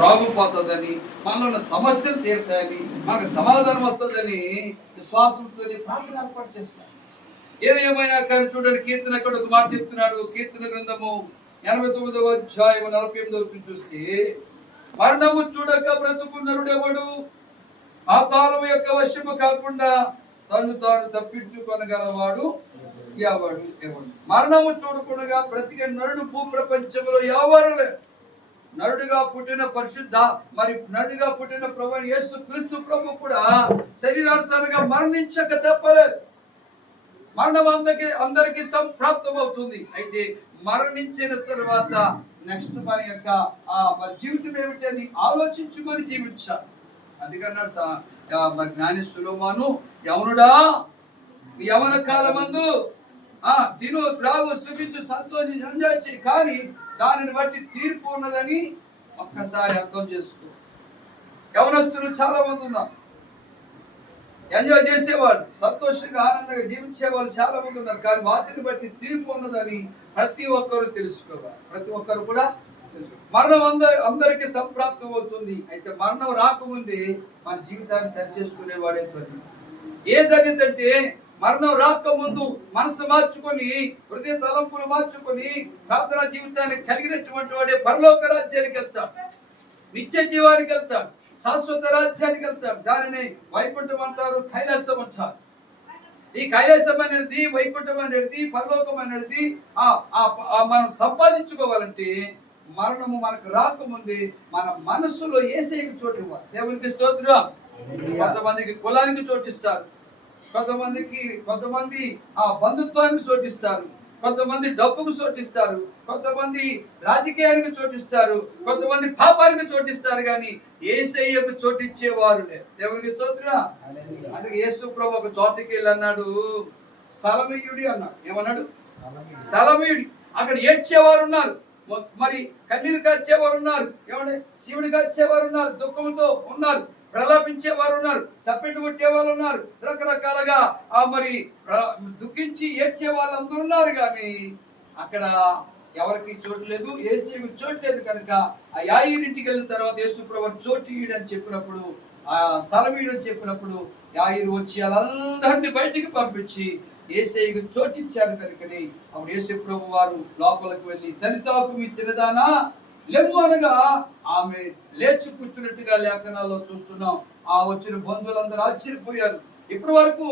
రోగం పోతుందని, మనలో ఉన్న సమస్యలు తీరుతాయని, మనకు సమాధానం వస్తుందని విశ్వాసంతో ప్రార్థన ఏర్పాటు చేస్తాం. ఏమైనా కానీ చూడండి, కీర్తన కూడా ఒక మాట చెప్తున్నాడు. కీర్తన గ్రంథము 89వ అధ్యాయం 48వ చూస్తే, మరణము చూడక బ్రతుకు నరుడెవడు, పాతాళం యొక్క వశము కాకుండా తను తాను తప్పించుకొనగలవాడు ఎవడు? మరణము చూడకుండా బ్రతికే నరుడు భూప్రపంచంలో ఎవరు లేరు. నరుడిగా పుట్టిన పరిశుద్ధ నరుడిగా పుట్టిన ప్రభు యేసు క్రీస్తు ప్రభు కూడా శరీరానుసారంగా మరణించక తప్పలేదు. మరణం అందరికీ సంప్రాప్తం అవుతుంది. అయితే మరణించిన తర్వాత నెక్స్ట్ మన యొక్క మరి జీవితం ఏమిటి అని ఆలోచించుకొని జీవించాలి. అందుకన్నా మరి జ్ఞాని సొలొమోను, యవనుడా యవన కాలమందు తిను త్రాగు సుఖించు సంతోషించి ఎంజాయ్ చేయి, కానీ దానిని బట్టి తీర్పు ఉన్నదని ఒక్కసారి అర్థం చేసుకో. యవనస్తులు చాలా మంది ఉన్నారు, ఎంజాయ్ చేసేవాళ్ళు, సంతోషంగా ఆనందంగా జీవించేవాళ్ళు చాలా మంది ఉన్నారు, కానీ వాటిని బట్టి తీర్పు ఉన్నదని ప్రతి ఒక్కరు తెలుసుకోవాలి. ప్రతి ఒక్కరు కూడా మరణం అందరికీ సంప్రాప్తం అవుతుంది. అయితే మరణం రాకముందే మన జీవితాన్ని సరి చేసుకునేవాడే ధన్యుడు. ఏ ధన్యతంటే మరణం రాకముందు మనసు మార్చుకొని, హృదయ తలంపులు మార్చుకొని, ప్రార్థనా జీవితాన్ని కలిగినటువంటి వాడే పరలోక రాజ్యానికి వెళ్తాడు, నిత్య జీవానికి వెళ్తాడు, శాశ్వత రాజ్యానికి వెళ్తాడు. దానిని వైకుంఠం అంటారు, కైలాసం అంటారు. ఈ కైలాసం అనేది, వైకుంఠం అనేది, పరలోకం అనేది మనం సంపాదించుకోవాలంటే మరణము మనకు రాకముందే మన మనస్సులో యేసయ్యకు చోటు ఇవ్వాలి. దేవునికి స్తోత్రం. కొంతమందికి కులానికి చోటిస్తారు, కొంతమంది బంధుత్వానికి చోటిస్తారు, కొంతమంది డబ్బుకు చోటిస్తారు, కొంతమంది రాజకీయానికి చోటిస్తారు, కొంతమంది పాపానికి చోటిస్తారు, కానీ యేసయ్యకు చోటిచ్చేవారు లేరు. దేవునికి స్తోత్రం. అందుకే యేసు ప్రభు ఒక చోటికి వెళ్ళి అన్నాడు, స్థలమీయుడి అన్నాడు. ఏమన్నాడు? స్థలమీయుడి. అక్కడ ఏడ్చేవారు ఉన్నారు, మరి కన్నీరు కాచేవారు ఉన్నారు, ఏమంటే శివుడి కాచేవారు ఉన్నారు, దుఃఖంతో ఉన్నారు, ప్రలాపించేవారు ఉన్నారు, చప్పెట్టు కొట్టేవాళ్ళు ఉన్నారు, రకరకాలుగా మరి దుఃఖించి ఏడ్చే వాళ్ళందరూ ఉన్నారు. కానీ అక్కడ ఎవరికి చోటు లేదు, యేసుకు చోటు లేదు. కనుక ఆ యాయిరింటికి వెళ్ళిన తర్వాత యేసు ప్రభువు చోటు ఇయ్యడని చెప్పినప్పుడు, ఆ స్థలం ఇయ్యడని చెప్పినప్పుడు యాయిరు వచ్చి వాళ్ళందరినీ బయటికి పంపించి యేసయ్యకు చోటిచ్చాడు. కనుకని అప్పుడు యేసు ప్రభు వారు లోపలికి వెళ్ళి, దళితాకు మీ చిన్నదానా లెమ్ము అనగా ఆమె లేచి కూర్చున్నట్టుగా లేఖనాల్లో చూస్తున్నాం. ఆ వచ్చిన బంధువులందరూ ఆశ్చర్యపోయారు. ఇప్పటి వరకు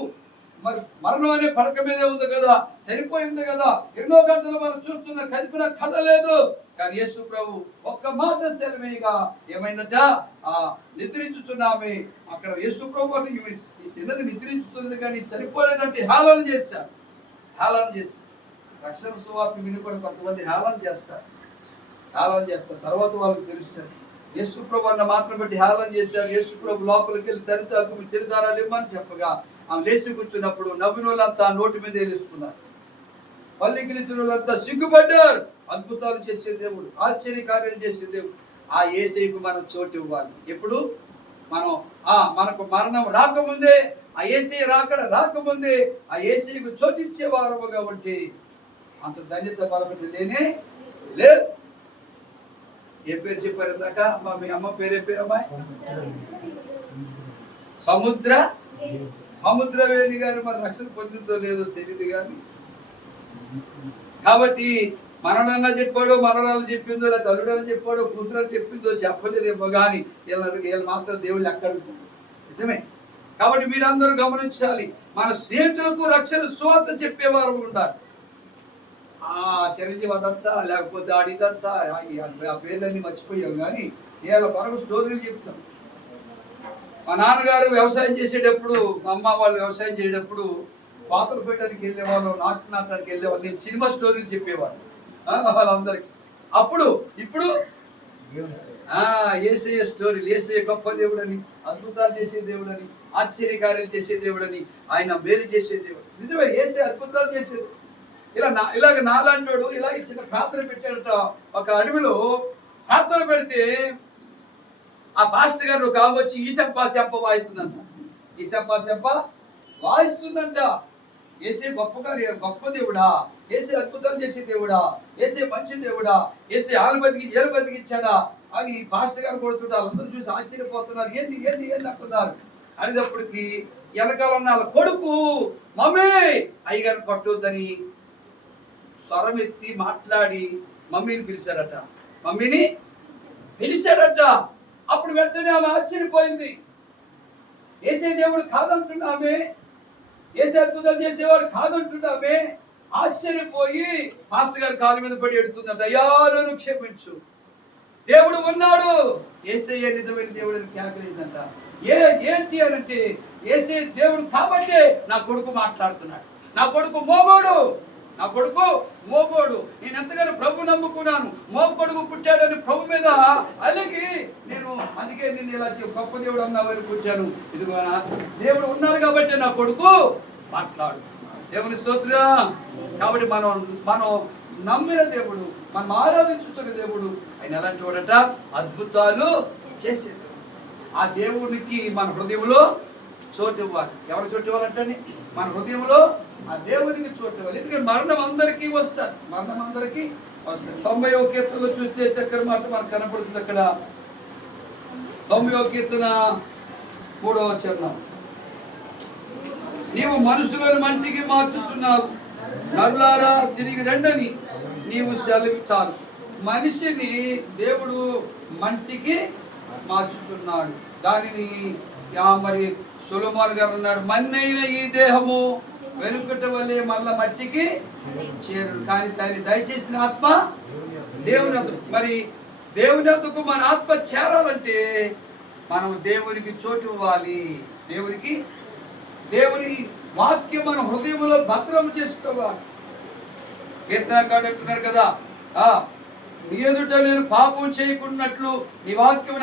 మరి మరణం అనే పడక మీదే ఉంది కదా, సరిపోయింది కదా, ఎన్నో గంటలు మనం చూస్తున్న కల్పిన కథ లేదు. కానీ యేసు ప్రభు ఒక్క మాట సెలవేయగా ఏమైందట, నిద్రించుతున్నామే. అక్కడ యేసు ప్రభు ఈ చిన్నది నిద్రించుతుంది కానీ సరిపోలేదంటే హేళన చేశారు. రక్షణ సువార్త విని కూడా కొంతమంది హేళన చేస్తారు. తర్వాత వాళ్ళకి తెలుస్తారు. యేసు ప్రభు అన్న మాటను బట్టి హేళన చేశారు. యేసు ప్రభు లోపలికి వెళ్ళి దళితాకు చిరుదారాలు ఇవ్వమని చెప్పగా ఆమె లేచి కూర్చున్నప్పుడు నవ్విన వాళ్ళంతా నోటి మీద వేసుకున్నారు, పల్లికిలిచిన వాళ్ళంతా సిగ్గుపడ్డారు. అద్భుతాలు చేసే దేవుడు, ఆశ్చర్య కార్యాలు చేసే దేవుడు. ఆ యేసయ్యకు మనం చోటు ఇవ్వాలి. ఎప్పుడు మనకు మరణం రాకముందే, ఆ యేసయ్య రాకముందే ఆ యేసయ్యకు చోటు ఇచ్చేవారు కాబట్టి అంత ధన్యత మరొకటి లేనే లేదు. ఏ పేరు చెప్పారు ఇందాక? మీ అమ్మ పేరు ఏ పేరు అమ్మాయి? సముద్రవేణి గారు మరి రక్షణ పొందిందో లేదో తెలియదు. కానీ కాబట్టి మనడన్నా చెప్పాడో, మనరాలు చెప్పిందో, లేదా తల్లుడని చెప్పాడో, కూతురని చెప్పిందో చెప్పలేదేమో, కానీ వీళ్ళ మాత్రం దేవుళ్ళు ఎక్కడుంటాడు. నిజమే. కాబట్టి మీరందరూ గమనించాలి, మన స్నేహితులకు రక్షణ సువార్త చెప్పేవారు ఉండాలి. చిరంజీవి అదంతా, లేకపోతే ఆడిదంతా, ఆ పేర్లన్నీ మర్చిపోయాం. కానీ ఇవాళ మనకు స్టోరీలు చెప్తాం. మా నాన్నగారు వ్యవసాయం చేసేటప్పుడు, మా అమ్మ వాళ్ళు వ్యవసాయం చేసేటప్పుడు పాతలు పెట్టడానికి వెళ్ళేవాళ్ళు, నాటడానికి వెళ్ళేవాళ్ళు. నేను సినిమా స్టోరీలు చెప్పేవాళ్ళు వాళ్ళందరికీ. ఇప్పుడు యేసయ్య స్టోరీలు, యేసయ్య గొప్ప దేవుడని, అద్భుతాలు చేసే దేవుడని, ఆశ్చర్యకార్యాలు చేసే దేవుడని, ఆయన మేలు చేసే దేవుడు. నిజమే, యేసయ్య అద్భుతాలు చేసేది. ఇలాగ నాలాంటోడు ఇలాగ చిన్న ప్రార్థన పెట్టాడట. ఒక అడవిలో ప్రార్థన పెడితే ఆ పాస్టర్ గారు కావచ్చి ఈసంప వాయిస్తుందంట. ఈసంప వాయిస్తుందంట. యేసే గొప్ప దేవుడా, యేసే అద్భుతాలు చేసే దేవుడా, యేసే మంచి దేవుడా, యేసే ఏలు బతికించాడా అవి పాస్టర్ గారు కొడుతుంటే వాళ్ళందరూ చూసి ఆశ్చర్యపోతున్నారు. ఏంది ఏంది ఏంది అంటున్నారు. అనేటప్పటికి వెనకాల ఉన్న వాళ్ళ కొడుకు మమ్మీ అయ్యగారు కొట్టొద్దని స్వరం ఎత్తి మాట్లాడి మమ్మీని పిలిచాడట. మమ్మీని పిలిచాడట. అప్పుడు వెంటనే ఆమె ఆశ్చర్యపోయింది. ఏసే దేవుడు కాదంటున్నామే, ఏసే అద్భుతాలు చేసేవాడు కాదంటున్నామే. ఆశ్చర్యపోయి పాస్టర్ గారి కాళ్ళ మీద పడి ఎడుతుందట. అయ్యా నన్ను క్షమించు, దేవుడు ఉన్నాడు, ఏసయ్య నిజమైన దేవుడు అని కేకలేదంట. ఏంటి అని అంటే ఏసే దేవుడు కాబట్టే నా కొడుకు మాట్లాడుతున్నాడు. నా కొడుకు మోగోడు, నా కొడుకు మోగోడు. నేను ఎంతగానో ప్రభు నమ్ముకున్నాను, కొడుకు పుట్టాడని ప్రభు మీద అలాగే నేను అందుకే నేను ఇలా గొప్ప దేవుడు అన్నావని పుట్టాను. ఇదిగోనా దేవుడు ఉన్నారు కాబట్టి నా కొడుకు మాట్లాడుతున్నాడు. దేవుని స్తోత్రం. కాబట్టి మనం నమ్మిన దేవుడు, మనం ఆరాధించుతున్న దేవుడు ఆయన ఎలాంటి వాడట? అద్భుతాలు చేసేది. ఆ దేవునికి మన హృదయంలో చోటు ఇవ్వాలి. ఎవరు చోటు ఇవ్వాలంటే మన హృదయంలో ఆ దేవునికి చోటు ఇవ్వాలి. ఎందుకంటే మరణం అందరికీ వస్తారు, మరణం అందరికీ వస్తారు. 90వ కీర్తనలో చూస్తే చక్కని మాట మనకు కనపడుతుంది. అక్కడ 90వ కీర్తన 3వ వచనం, నీవు మనుషులను మంటికి మార్చుచున్నావు, నరులారా తిరిగి రండని నీవు సెలవిచ్చావు. మనిషిని దేవుడు మంటికి మార్చుతున్నాడు. దానిని మరి సొలొమోను గారు అన్నాడు, మన్నైన ఈ దేహము వెనుకట వలె మళ్ళా మట్టికి చేరు, కానీ దాన్ని దయచేసిన ఆత్మ దేవుని అదుకు. మరి దేవుని అదుకు మన ఆత్మ చేరాలంటే మనం దేవునికి చోటు ఇవ్వాలి. దేవుని వాక్యం మన హృదయంలో భద్రం చేసుకోవాలి. కీర్తనకారుడు అంటున్నాడు కదా, నీ ఎదుట నేను పాపం చేయకున్నట్లు నీ వాక్యం